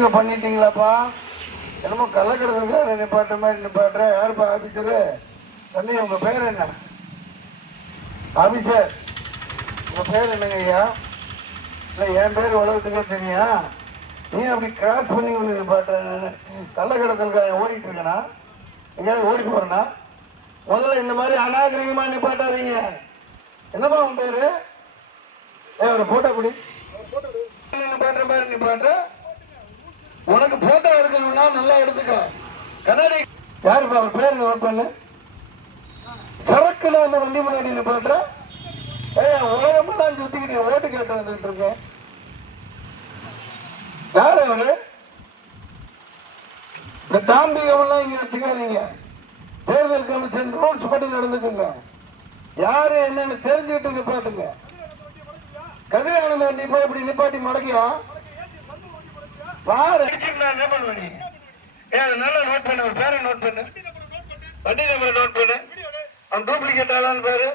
ஒழுங்கா பண்ணிட்டீங்களாப்பா? என்னமோ கள்ளக்கடத்துக்கார நிப்பாட்டுற மாதிரி நிப்பாட்டுற. யாருப்பா ஆபீசரு? தம்பி உங்க பேர் என்ன? ஆபீசர் உங்க பேர் என்னங்க ஐயா? இல்லை என் பேர் உலகத்துக்கே தெரியா? நீ அப்படி கிராஸ் பண்ணி ஒன்று நிப்பாட்டுற. கள்ளக்கடத்துக்கார ஓடிட்டு இருக்கனா? எங்கேயாவது ஓடி போறேன்னா முதல்ல இந்த மாதிரி அநாகரிகமா நிப்பாட்டாதீங்க. என்னப்பா உன் பேரு? ஒரு போட்டோ பிடி. நிப்பாட்டுற மாதிரி நிப்பாட்டுற. உனக்கு போட்டோ எடுக்கணும்னா நல்லா எடுத்துக்க. கண்ணாடி யாருப்பா அவர் பேர் நோட் பண்ணு. சரக்குல வந்து வண்டி முன்னாடி நிப்பாட்டுற. உலகமெல்லாம் சுத்திக்கிட்டு ஓட்டு கேட்டு வந்துட்டு இருக்கேன். யாரு அவரு? இந்த தாம்பிகமெல்லாம் இங்க வச்சுக்காதீங்க. தேர்தல் கமிஷன் ரூல்ஸ் படி நடந்துக்குங்க. யாரு என்னன்னு தெரிஞ்சுக்கிட்டு நிப்பாட்டுங்க. கதிரானந்த வண்டி போய் இப்படி நிப்பாட்டி மடக்கியா பாரு. நல்லா நோட் பண்ணு. ஒரு பேரை நோட் பண்ணு. வண்டி நம்பரை நோட் பண்ணு. அவன் டூப்ளிகேட் ஆளான்னு பேரு.